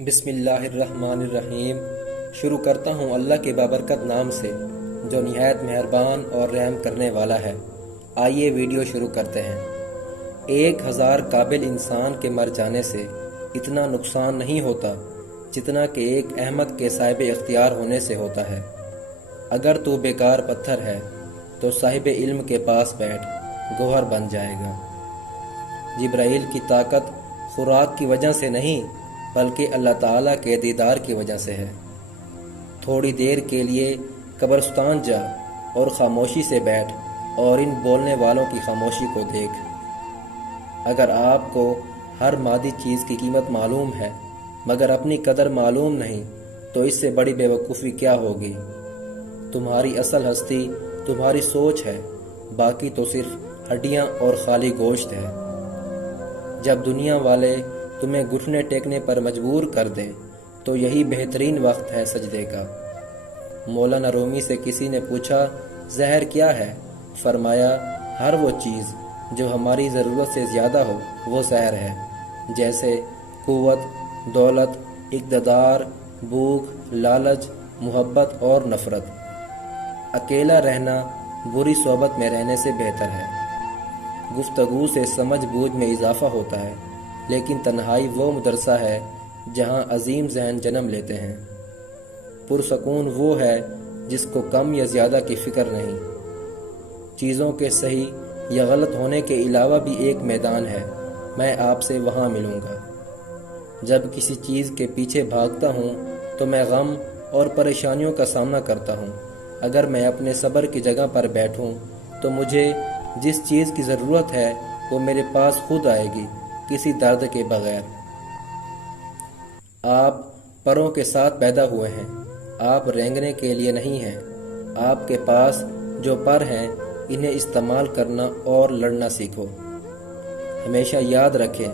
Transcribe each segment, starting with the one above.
بسم اللہ الرحمن الرحیم۔ شروع کرتا ہوں اللہ کے بابرکت نام سے جو نہایت مہربان اور رحم کرنے والا ہے۔ آئیے ویڈیو شروع کرتے ہیں۔ 1000 قابل انسان کے مر جانے سے اتنا نقصان نہیں ہوتا جتنا کہ ایک احمق کے صاحب اختیار ہونے سے ہوتا ہے۔ اگر تو بیکار پتھر ہے تو صاحب علم کے پاس بیٹھ، گوہر بن جائے گا۔ جبرائیل کی طاقت خوراک کی وجہ سے نہیں بلکہ اللہ تعالیٰ کے دیدار کی وجہ سے ہے۔ تھوڑی دیر کے لیے قبرستان جا اور خاموشی سے بیٹھ اور ان بولنے والوں کی خاموشی کو دیکھ۔ اگر آپ کو ہر مادی چیز کی قیمت معلوم ہے مگر اپنی قدر معلوم نہیں تو اس سے بڑی بے وقوفی کیا ہوگی؟ تمہاری اصل ہستی تمہاری سوچ ہے، باقی تو صرف ہڈیاں اور خالی گوشت ہے۔ جب دنیا والے تمہیں گھٹنے ٹیکنے پر مجبور کر دیں تو یہی بہترین وقت ہے سجدے کا۔ مولانا رومی سے کسی نے پوچھا زہر کیا ہے؟ فرمایا ہر وہ چیز جو ہماری ضرورت سے زیادہ ہو وہ زہر ہے، جیسے قوت، دولت، اقتدار، بھوک، لالچ، محبت اور نفرت۔ اکیلا رہنا بری صحبت میں رہنے سے بہتر ہے۔ گفتگو سے سمجھ بوجھ میں اضافہ ہوتا ہے، لیکن تنہائی وہ مدرسہ ہے جہاں عظیم ذہن جنم لیتے ہیں۔ پرسکون وہ ہے جس کو کم یا زیادہ کی فکر نہیں۔ چیزوں کے صحیح یا غلط ہونے کے علاوہ بھی ایک میدان ہے، میں آپ سے وہاں ملوں گا۔ جب کسی چیز کے پیچھے بھاگتا ہوں تو میں غم اور پریشانیوں کا سامنا کرتا ہوں۔ اگر میں اپنے صبر کی جگہ پر بیٹھوں تو مجھے جس چیز کی ضرورت ہے وہ میرے پاس خود آئے گی، کسی درد کے بغیر۔ آپ پروں کے ساتھ پیدا ہوئے ہیں، آپ رینگنے کے لیے نہیں ہیں۔ آپ کے پاس جو پر ہیں انہیں استعمال کرنا اور لڑنا سیکھو۔ ہمیشہ یاد رکھیں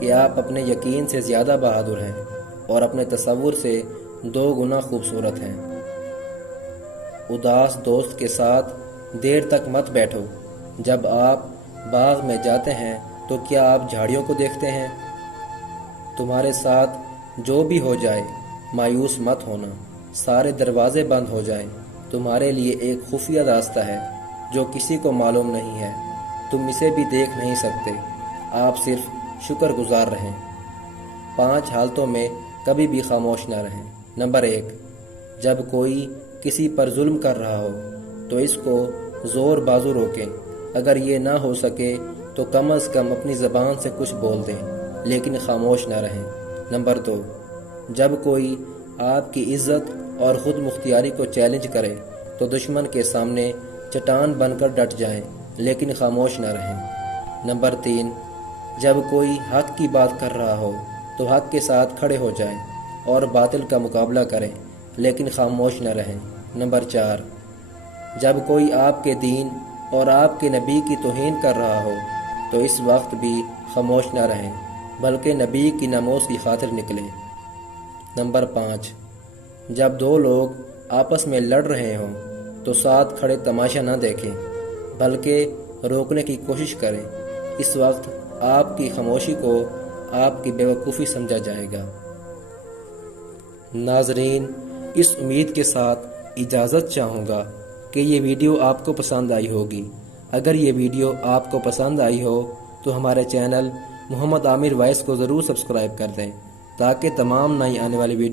کہ آپ اپنے یقین سے زیادہ بہادر ہیں اور اپنے تصور سے 2 گنا خوبصورت ہیں۔ اداس دوست کے ساتھ دیر تک مت بیٹھو۔ جب آپ باغ میں جاتے ہیں تو کیا آپ جھاڑیوں کو دیکھتے ہیں؟ تمہارے ساتھ جو بھی ہو جائے مایوس مت ہونا۔ سارے دروازے بند ہو جائیں، تمہارے لیے ایک خفیہ راستہ ہے جو کسی کو معلوم نہیں ہے، تم اسے بھی دیکھ نہیں سکتے۔ آپ صرف شکر گزار رہیں۔ 5 حالتوں میں کبھی بھی خاموش نہ رہیں۔ نمبر 1، جب کوئی کسی پر ظلم کر رہا ہو تو اس کو زور بازو روکیں۔ اگر یہ نہ ہو سکے تو کم از کم اپنی زبان سے کچھ بول دیں، لیکن خاموش نہ رہیں۔ نمبر 2، جب کوئی آپ کی عزت اور خود مختاری کو چیلنج کرے تو دشمن کے سامنے چٹان بن کر ڈٹ جائیں، لیکن خاموش نہ رہیں۔ نمبر 3، جب کوئی حق کی بات کر رہا ہو تو حق کے ساتھ کھڑے ہو جائیں اور باطل کا مقابلہ کریں، لیکن خاموش نہ رہیں۔ نمبر 4، جب کوئی آپ کے دین اور آپ کے نبی کی توہین کر رہا ہو تو اس وقت بھی خاموش نہ رہیں بلکہ نبی کی ناموس کی خاطر نکلیں۔ نمبر 5، جب 2 لوگ آپس میں لڑ رہے ہوں تو ساتھ کھڑے تماشا نہ دیکھیں بلکہ روکنے کی کوشش کریں۔ اس وقت آپ کی خاموشی کو آپ کی بے وقوفی سمجھا جائے گا۔ ناظرین، اس امید کے ساتھ اجازت چاہوں گا کہ یہ ویڈیو آپ کو پسند آئی ہوگی۔ اگر یہ ویڈیو آپ کو پسند آئی ہو تو ہمارے چینل محمد عامر وائس کو ضرور سبسکرائب کر دیں تاکہ تمام نئی آنے والی ویڈیو